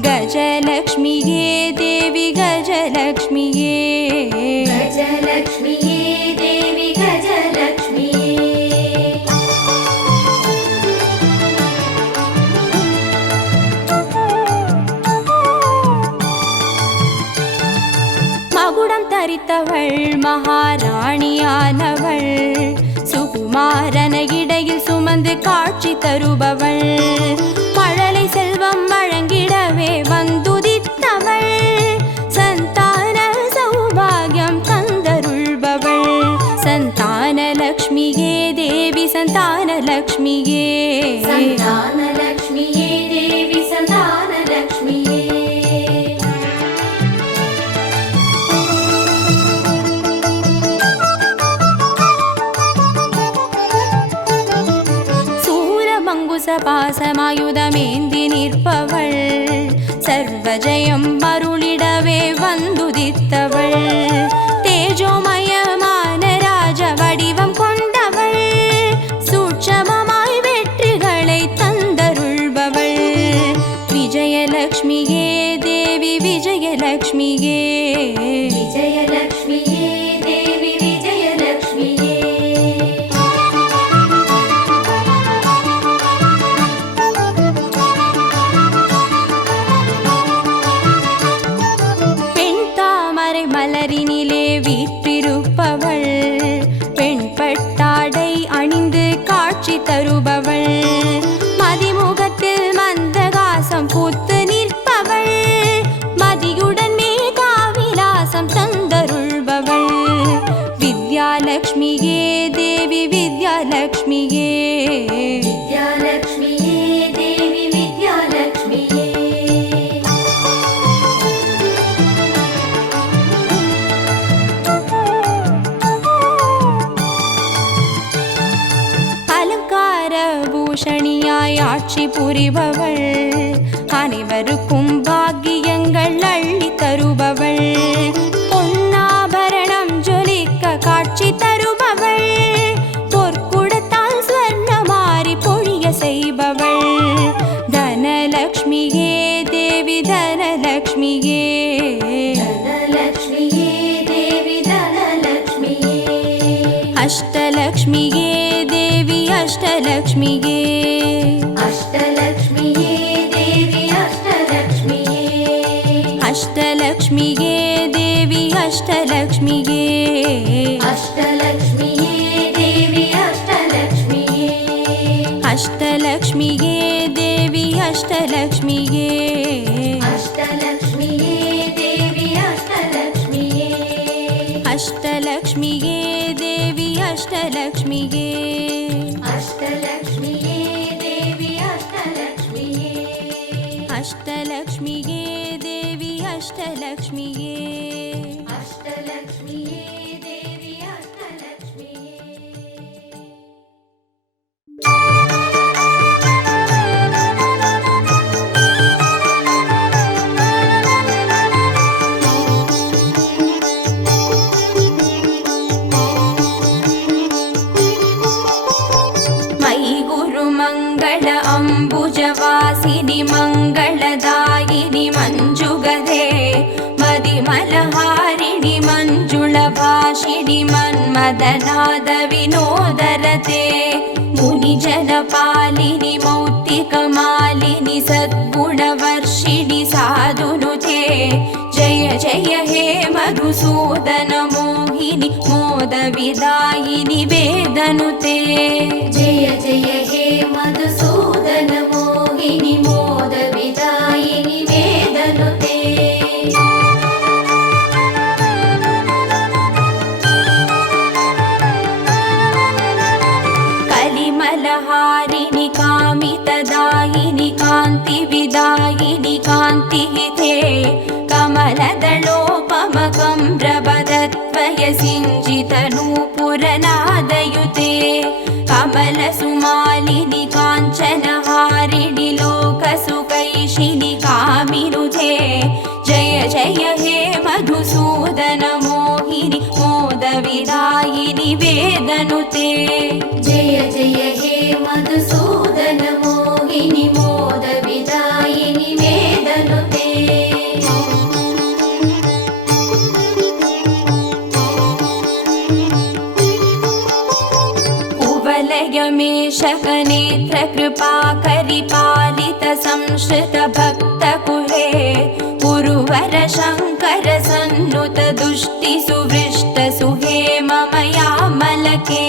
கஜலக்ஷ்மியே தேவி கஜலக்ஷ்மியே गजलक्ष्मिये देवी गजलक्ष्मिये மகுடம் தரித்தவள் மகாராணியானவள் சுகுமார சுகுமாரன இடையில் சுமந்து காட்சி தருபவள் மழலை செல்வம் வழங்கிடவே வந்துதித்தவள் சந்தான சௌபாகியம் தந்தருள்பவள் சந்தான லக்ஷ்மியே தேவி சந்தான லக்ஷ்மியே சந்தான லக்ஷ்மியே தேவி சந்தான லக்ஷ்மியே பாசமாயுதமேந்தி நிற்பவள் சர்வஜயம் அருளிடவே வந்துதித்தவள் தேஜோமயமான ராஜ வடிவம் கொண்டவள் சூட்சமமாய் வெற்றிகளை தந்தருள்பவள் விஜயலக்ஷ்மியே தேவி விஜயலக்ஷ்மியே விஜயலக்ஷ்மியே தேவி விஜயலக்ஷ்மியே மலரினிலே வீற்றிருப்பவள் பெண்பட்டாடை அணிந்து காட்சி தருபவள் மதிமுகத்தில் மந்தகாசம் பூத்து நிற்பவள் மதியுடன் மேகாவிலாசம் தந்தருள்பவள் வித்யாலக்ஷ்மியே தேவி வித்யாலக்ஷ்மியே வித்யாலக்ஷ்மியே தேவி வித்யாலக்ஷ்மியே பூஷணியாய் ஆட்சி புரிபவள் அனைவருக்கும் பாக்கியங்கள் அள்ளி தருபவள் பொன்னாபரணம் ஜொலிக்க காட்சி தருபவள் பொற்குடத்தால் ஸ்வர்ணமாரி பொழிய செய்பவள் தனலக்ஷ்மியே தேவி தனலக்ஷ்மியே தனலக்ஷ்மியே தேவி தனலக்ஷ்மியே அஷ்டலக்ஷ்மியே தேவி அஷ்டலக்ஷ்மியே அஷ்டலக்ஷ்மியே தேவி அஷ்டலக்ஷ்மியே அஷ்டலக்ஷ்மியே தேவி அஷ்டலக்ஷ்மியே அஷ்டலக்ஷ்மியே தேவி அஷ்டலக்ஷ்மியே அஷ்டலக்ஷ்மியே தேவி அஷ்டலக்ஷ்மியே அஷ்டலக்ஷ்மியே தேவி அஷ்டலக்ஷ்மியே அஷ்டலக்ஷ்மியே தேவி அஷ்டலக்ஷ்மியே அஷ்டலக்ஷ்மியே தேவி அஷ்டலக்ஷ்மியே அஷ்டலக்ஷ்மியே தேவி அஷ்டலக்ஷ்மியே அஷ்டலக்ஷ்மியே தேவி அஷ்டலக்ஷ்மியே ಮಂಗಳ ಅಂಬುಜವಾಸಿನಿ ಮಂಗಳದಾಯಿನಿ ಮಂಜುಗದೆ ಮದಿಮಲಹಾರಿಣಿ ಮಂಜುಳ ಭಾಷಿಣಿ ಮನ್ಮದನಾದ ವಿನೋದರತೆ ಮುನಿಜನ ಪಾಲಿನಿ ಮೌಕ್ತಿಕ ಮಾಲಿನಿ ಸದ್ಗುಣವರ್ಷಿಣಿ ಸಾಧುನುತೆ ಜಯ ಜಯ ಹೇ ಮಧುಸೂದನ ಮೋಹಿನಿ ಮೋದ ವಿದಾಯಿನಿ ವೇದನುತೆ ಜಯ ಜಯ ಹೇ ಮಧುಸೂದನ ಮೋಹಿನಿ ಮೋದ ವಿದಾಯಿನಿ ವೇದನುತೆ ಕಲಿಮಲಹಾರಿಣಿ ಕಾಮಿತದಾಯಿನಿ ಕಾಂತಿ ವಿದಾಯಿನಿ ಕಾಂತಿ ಹಿತೆ ಕಮಲದಳೋಪಮಕಂಬ್ರಬದತ್ವಯ ಸಿಂಜಿತ ನೂಪುರನಾದಯುತೆ ಕಮಲ ಸುಮಾಲಿನಿ ಕಾಂಚನ ಹಾರಿಣಿ ಲೋಕ ಸುಕೈಶಿನಿ ಕಾಮಿನುತೆ ಜಯ ಜಯ ಹೇ ಮಧುಸೂದನ ಮೋಹಿನಿ ಮೋದ ವಿದಾಯಿನಿ ವೇದನುತೆ ಜಯ ಜಯ ಹೇ ಮಧುಸೂದನ ಮೋಹಿನಿ ಮೋದ ವಿದಾಯಿನಿ ವೇದನುತೆ ಮೇಷಕನೇತ್ರ ಕೃಪಾಕರಿ ಪಾಲಿತ ಸಂಶ್ರಿತ ಭಕ್ತ ಕುಲೇ ಗುರುವರ ಶಂಕರ ಸನ್ನುತ ದುಷ್ಟಿ ಸುವೃಷ್ಟ ಸುಹೇಮ ಮಯಾಮಲಕೆ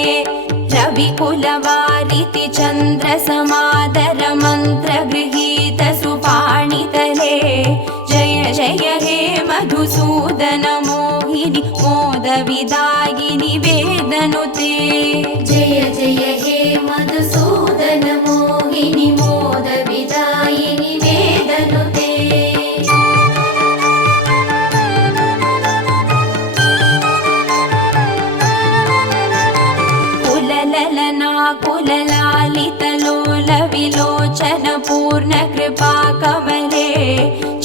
विकुलवारिति चन्द्रसमादर मन्त्रगृहीत सुपाणितले जय जय हे मधुसूदन मोहिनि मोदविदायिनि वेदनुते जय जय हे मधुसूदन मोहिनि मोदविदायिनि वेदनुते कुललालितलोल विलोचन पूर्ण कृपा कमले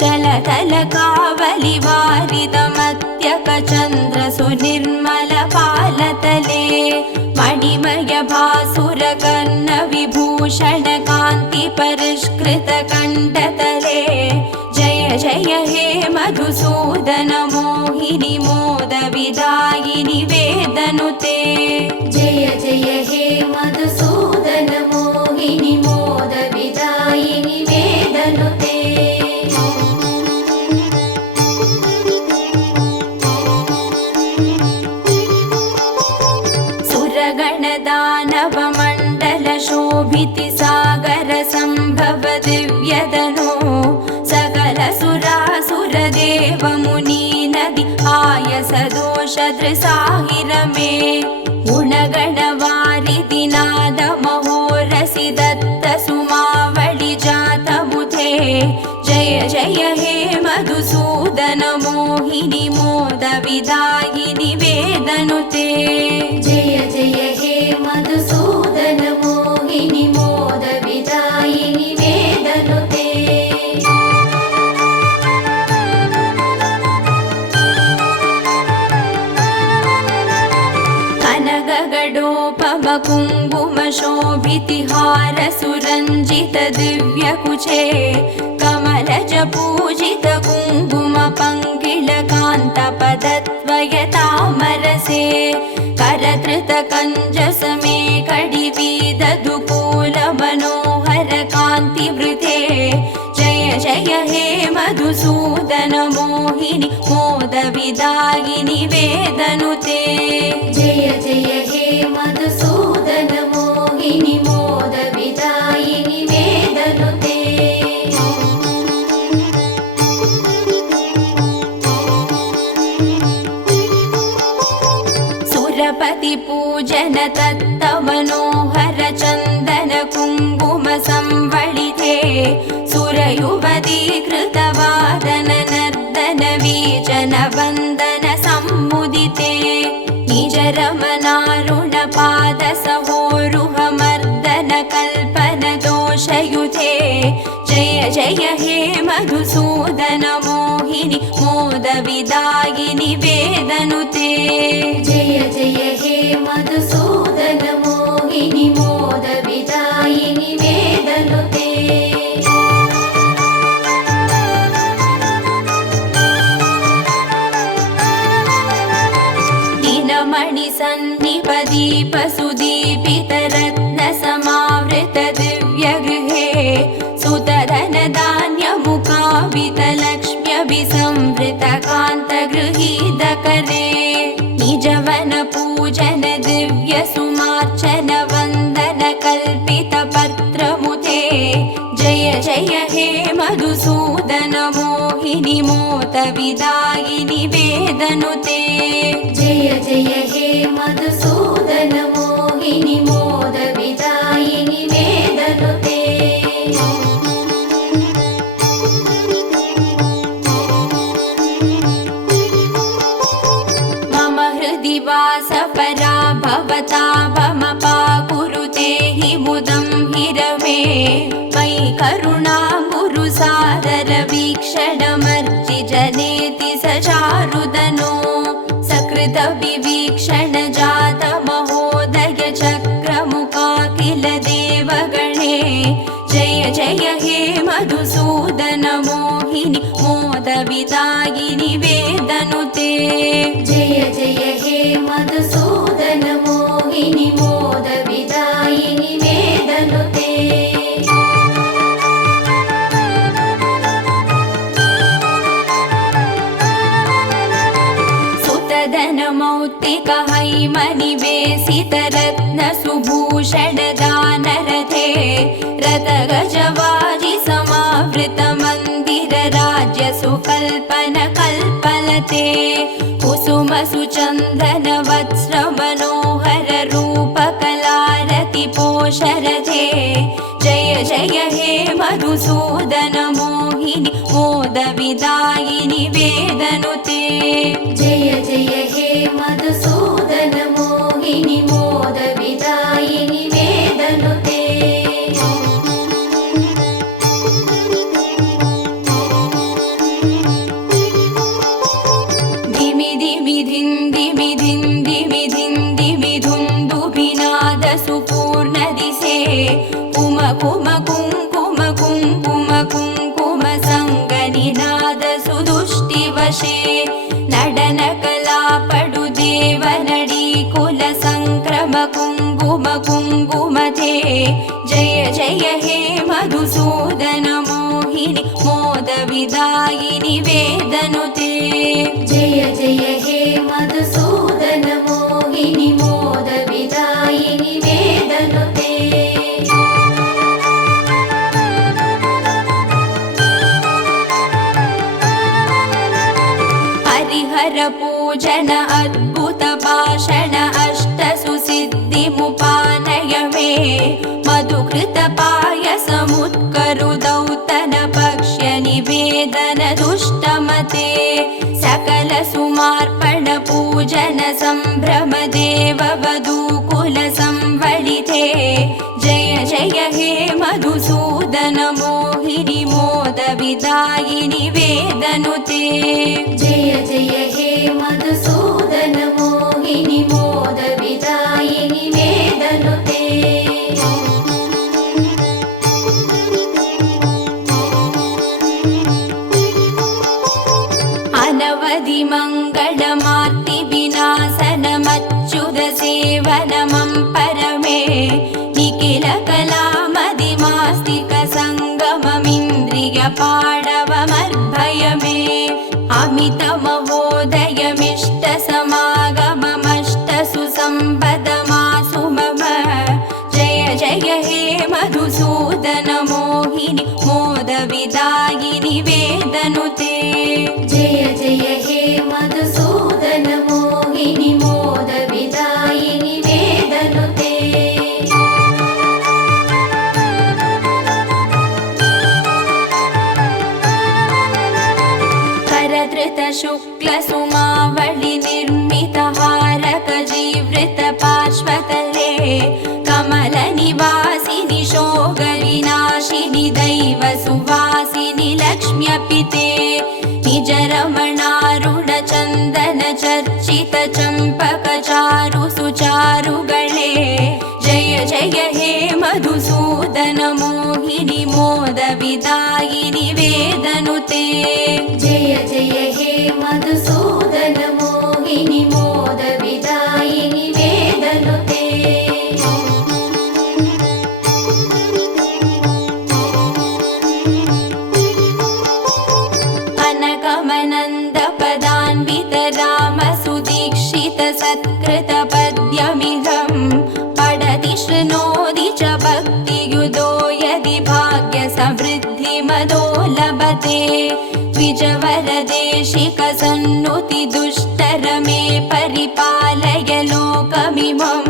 चलतल कावलि वारिदमत्यक चन्द्र सुनिर्मल पालतले मणिमय भासुर कर्ण विभूषण कान्ति परिष्कृत कण्ठतले जय जय हे मधुसूदन मोहिनि मोदविदायिनि वेदनुते जय जय हे मधुसूदन मोहिनि मोदविदायिनि वेदनुते सुरगणदानव मण्डल शोभिति सागर सम्भव दिव्यदनो सकल सुरासुर देव मुनि नदि आयस दोष दृसाहिरमे गुणगणवारिधि नाद महोरसि दत्त सुमावळि जात बुधे जय जय हे मधुसूदन मोहिनि मोदविदायिनि वेदनुते जय जय हे मधुसूदन मोहिनि मोदविदायिनि वेदनुते कनकगडोपम कुङ्कुम शोभितिहार सुरञ्जित दिव्यकुचे कमलज पूजित कुङ्कुम पङ्किल कान्त पदद्वयतामरसे करधृत कञ्ज समे कडिवीद दुकूल मनोहर कान्तिवृते जय जय हे मधुसूदन मोहिनि मोदविदायिनि वेदनुते जय जय हे मधुसूदन मोहिनि मोदविदायिनि वेदनुते सुरपति पूजन तत्त मनोहर चन्दन कुङ्कुम संवळिते सुरयुवती कृतवादन नर्दन वीजन वन्दन सम्मुदिते निज रमणारुण पाद सहोरुह मर्दन कल्पन दोषयुते जय जय हे मधुसूदन मोहिनि मोदविदायिनि वेदनुते जय जय हे मधुसूदन मोहिनि मोदविदायिनि वेदनुते दिनमणि सन्निप दीप सुदीपित रत्न समावृत दिव्यगृहे सुतधन धान्य मुखावित लक्ष्म्यभिसंवृत कान्त गृहीत करे निजवन पूजन दिव्य सुमार्चन वन्दन कल्पित पत्रमुते जय जय हे मधुसूदन मोहिनि मोदविदायिनि वेदनुते जय जय हे मधुसूदन मोहिनि मोदविदायिनि वेदनुते मम हृदि वास परा भवता भमपाकुरुते हि मुदं हिरवे मयि करुणा गुरु सादर वीक्षणमर्चि जनेति स चारुदनो सकृत विवीक्षण जात महोदय चक्रमुखा किल देवगणे जय जय हे मधुसूदन मोहिनि मोदविदायिनि वेदनुते जय जय हे मधुसूदन मोहिनि मोदविदायिनि वेदनुते सदन मौक्तिक हैमनिवेशित रत्न सुभूषण दानरथे रथ गजवाजि समावृत मंदिर राज्य सुकल्पन कल्पलते कुसुम सुचंदन वत्स्र मनोहर रूप कलारति पोषरथे जय जय हे मधुसूदन मोहिनी मोद विदायिनि वेदनुते जय जय हे मधुसूदन मोहिनी मोद विदायिनि वेदनुते धिमि धिमि धिं धिमि धिं धिमि धिं धिमि धुन्दुभिनाद सुपूर्ण दिशे कुम कुम कुङ्कुम कुङ्कुम कुङ्कुम सङ्गनिनाद सुदुष्टिवशे नडन कला पडु देवनडी कुल संक्रम कुङ्कुम कुङ्कुमते जय जय हे मधुसूदन मोहिनी मोद विदायिनि वेदनुते जय जय हे मधुसूदन मोहिनी मोद विदायिनि वेदनुते हरिहर पूजन अद्भुत भाषण अष्ट सुसिद्धिमुपानय मे मधुकृत पायसमुत्करु दौतन पक्ष्य निवेदन दुष्टमते सकल सुमार्पण पूजन संभ्रम देव वधूकुल संवलिते जय जय हे मधुसूदन मोहिनी मोद विदायिनि वेदनुते जय जय हे मधुसूदन मोहिनी मोद विदायिनि वेदनुते अनवधि मङ्गलमार्ति विनाशनमच्युत सेवनमं परमे निखिल कलामदिमास्तिक सङ्गममिन्द्रिय पाडवमर्भय मे अमित महोदयमिष्ट समागममष्ट सुसम्पदमासु मम जय जय हे मधुसूदन मोहिनी मोद विदायिनि वेदनुते जय जय हे मधुसूदन मोहिनी मोद विदायिनि वेदनुते करधृत शुक्ल सुमावळि निर्मित हारक जीवृत पार्श्वतले कमल निवासिनि शोगविनाशिनि दैव सुवासिनि लक्ष्म्यपिते निज रमणारुण चन्दन चर्चित चम्पक चारु सुचारुगळे जय जय हे मधुसूदन मोहिनी मोद विदायिनि वेदनुते जय जय हे मधुसूदन मोहिनी मोद विदायिनि वेदनुते अनगमनन्द पदान्वित राम सुदीक्षित सत्कृत पद्यमिदं पठति शृणोति च भक्तियुतो यदि भाग्य समृद्धि मदो लभते द्विजवरदेशिक सन्नुति दुष्टर मे परिपालय लोकमिमं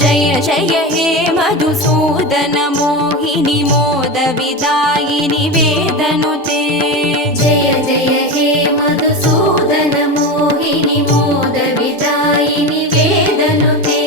जय जय हे मधुसूदन मोहिनी मोद विदायिनि वेदनुते जय जय हे मधुसूदन मोहिनी मोद विदायिनि वेदनुते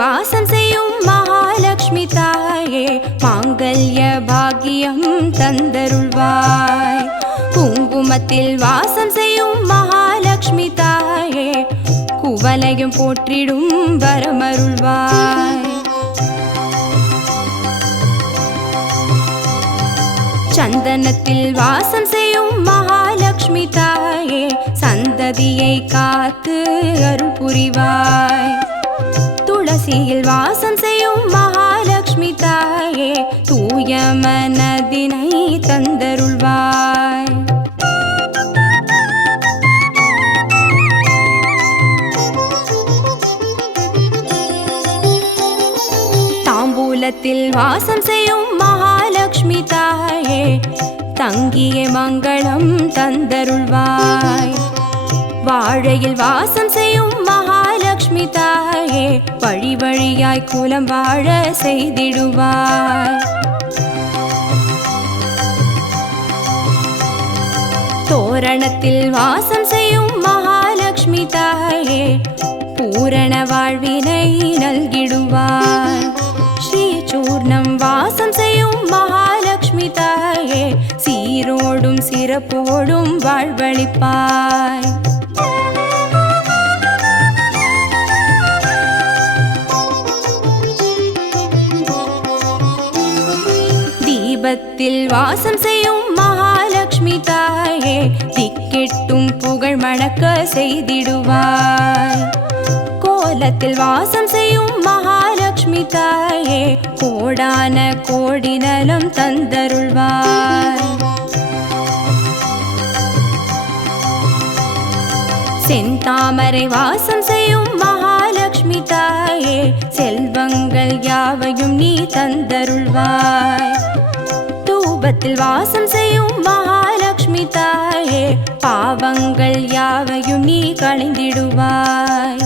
வாசம் செய்யும் மகாலட்சுமி தாயே மாங்கல்ய பாக்கியம் தந்தருள்வாய். குங்குமத்தில் வாசம் செய்யும் மகாலட்சுமி தாயே குவலையும் போற்றிடும் வரமருள்வாய். சந்தனத்தில் வாசம் செய்யும் மகாலட்சுமி தாயே சந்ததியை காத்து அருள் புரிவாய். துளசியில் வாசம் செய்யும் மகாலட்சுமி தாயே தூய மனதினை தந்தருள்வாய். தாம்பூலத்தில் வாசம் செய்யும் மகாலட்சுமி தாயே தங்கிய மங்களம் தந்தருள்வாய். வாழையில் வாசம் செய்யும் மகாலட்சுமி தாயே வழி வழியாய் குலம் வாழ செய்திடுவாய். தோரணத்தில் வாசம் செய்யும் மகாலட்சுமி தாயே பூரண வாழ்வினை நல்கிடுவாய். ஸ்ரீ சூர்ணம் வாசம் செய்யும் மகாலட்சுமி தாயே சீரோடும் சிறப்போடும் வாழ்வளிப்பாய். தீபத்தில் வாசம் செய்யும் மகாலட்சுமி தாயே திக்கெட்டும் புகழ் மணக்க செய்திடுவாய். கோலத்தில் வாசம் செய்யும் மகாலட்சுமி தாயே கோடான கோடி நலம் தந்தருள்வாய். செந்தாமரை வாசம் செய்யும் மகாலட்சுமி தாயே செல்வங்கள் யாவையும் நீ தந்தருள்வாய். தூபத்தில் வாசம் செய்யும் மகாலட்சுமி தாயே பாவங்கள் யாவையும் நீ களைந்திடுவாய்.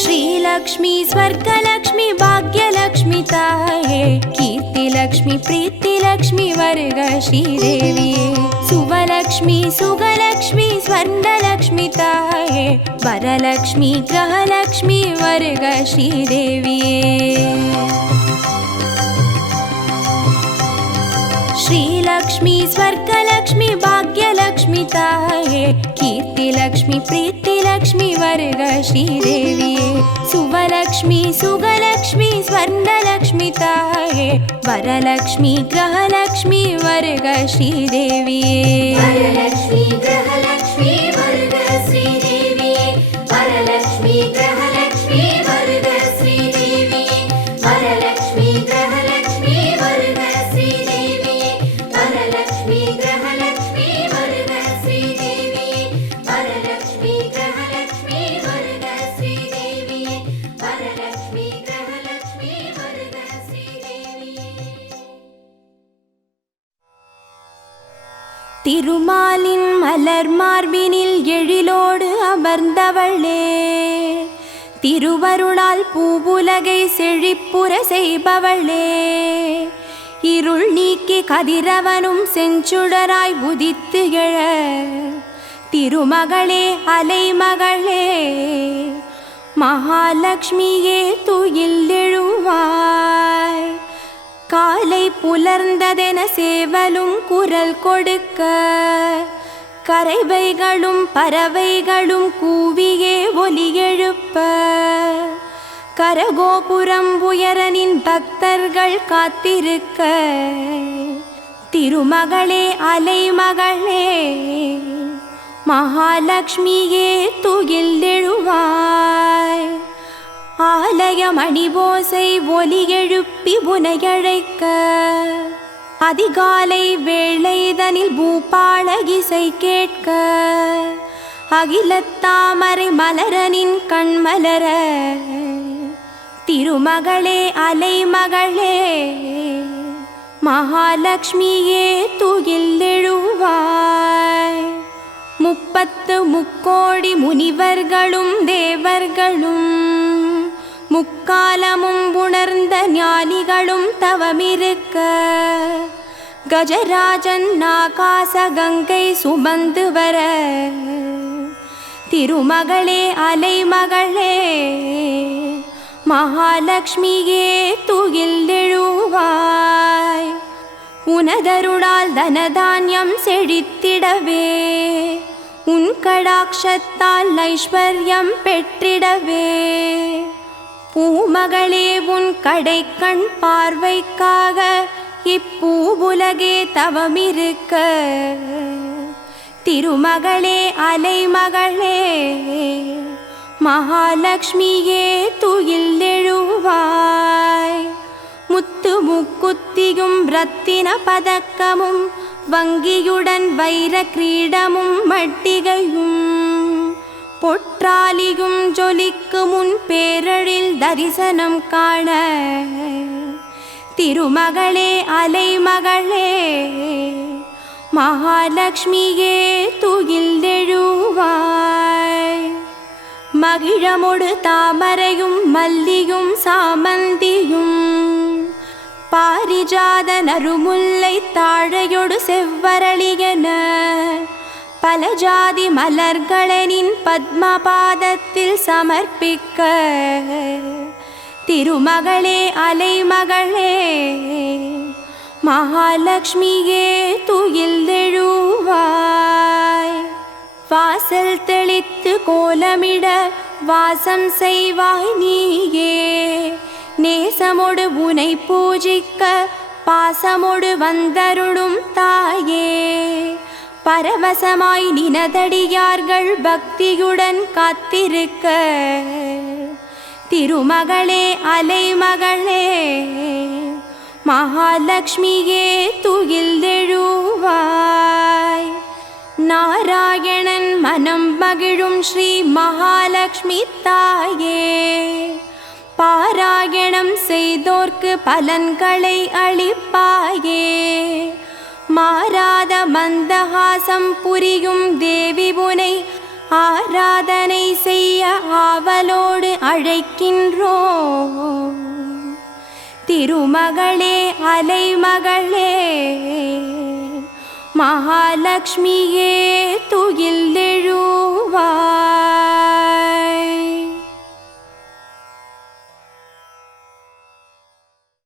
ஸ்ரீலக்ஷ்மி ஸ்வர்கலக்ஷ்மி பாக்யலக்ஷ்மி தாயே கீர்த்திலக்ஷ்மி பிரீத்திலக்ஷ்மி வருக ஸ்ரீதேவியே. சுவலக்ஷ்மி சுகலக்ஷ்மி ஸ்வர்ணலக்ஷ்மி தாயே வரலக்ஷ்மி கிரகலக்ஷ்மி வருக ஸ்ரீதேவியே. ஸ்ரீலக்ஷ்மி ஸ்வர்கலக்ஷ்மி பாக்யலக்ஷ்மி தாயே கீர்த்திலக்ஷ்மி பிரீத்திலக்ஷ்மி வருக ஸ்ரீதேவியே. சுவலக்ஷ்மி சுகலக்ஷ்மி ஸ்வர்ணலக்ஷ்மி தாயே வரலக்ஷ்மி கிரகலக்ஷ்மி வருக ஸ்ரீதேவியே. வரலக்ஷ்மி கிரகலக்ஷ்மி வருக ஸ்ரீதேவியே. வரலக்ஷ்மி கிரகலக்ஷ்மி வருக ஸ்ரீதேவியே. வரலக்ஷ்மி கிரகலக்ஷ்மி வருக ஸ்ரீதேவியே. வரலக்ஷ்மி கிரகலக்ஷ்மி வருக ஸ்ரீதேவியே. வரலக்ஷ்மி கிரகலக்ஷ்மி வருக ஸ்ரீதேவியே. வரலக்ஷ்மி கிரகலக்ஷ்மி வருக ஸ்ரீதேவியே. திருமாலின் மலர் மார்பினில் எழிலோடு அமர்ந்தவளே திருவருளால் பூவுலகை செழிப்புற செய்பவளே. இருள் நீக்கி கதிரவனும் செஞ்சுடராய் உதித்து எழ திருமகளே அலைமகளே மகாலட்சுமியே துயில் எழுவாய். காலை புலர்ந்ததென சேவலும் குரல் கொடுக்க கரைவைகளும் பறவைகளும் கூவியே ஒலி எழுப்ப கரகோபுரம் உயரனின் பக்தர்கள் காத்திருக்க திருமகளே அலைமகளே மகாலட்சுமியே துயில் எழுவாய். ஆலய மணிபோசை ஒலி எழுப்பி உனையழைக்க அதிகாலை வேளைதனில் பூபாள இசை கேட்க அகிலத்தாமரை மலரனின் கண்மலர திருமகளே அலைமகளே மகாலட்சுமியே துயில் எழுவாய். 30 முக்கோடி முனிவர்களும் தேவர்களும் முக்காலமும் உணர்ந்த ஞானிகளும் தவமிருக்க கஜராஜன் ஆகாச கங்கை சுமந்து வர திருமகளே அலைமகளே மகாலட்சுமியே துயில் எழுவாய். உனதருளால் தனதான்யம் செழித்திடவே உன் கடாட்சத்தால் ஐஸ்வர்யம் பெற்றிடவே பூமகளே உன் கடைக்கண் பார்வைக்காக இப்பூவுலகே தவமிருக்க திருமகளே அலைமகளே மகாலட்சுமியே துயில் எழுவாய் முத்து முக்குத்தியும் ரத்தின பதக்கமும் வங்கியுடன் வைர கிரீடமும் மட்டிகையும் பொற்றாலியும் ஜொலிக்கும் முன் பேரழில் தரிசனம் காண திருமகளே அலைமகளே மகாலட்சுமியே துயில் எழுவாய் மகிழமொடு தாமரையும் மல்லியும் சாமந்தியும் பாரிஜாத நறுமுல்லை தாழையொடு செவ்வரளியன பல ஜாதி மலர்களெனின் பத்மபாதத்தில் சமர்ப்பிக்க திருமகளே அலைமகளே மகாலட்சுமியே துயில் எழுவாய் வாசல் தெளித்து கோலமிட வாசம் செய்வாய் நீயே நேசமொடு உனை பூஜிக்க பாசமொடு வந்தருளும் தாயே பரவசமாய் நினதடியார்கள் பக்தியுடன் காத்திருக்க திருமகளே அலைமகளே மகாலட்சுமியே துயில் எழுவாய் நாராயணன் மனம் மகிழும் ஸ்ரீ மகாலட்சுமி தாயே பாராயணம் செய்தோர்க்கு பலன்களை அளிப்பாயே மாறாத மந்தஹாசம் புரியும் தேவி உனை ஆராதனை செய்ய ஆவலோடு அழைக்கின்றோ திருமகளே அலைமகளே மகாலட்சுமியே துயில் எழு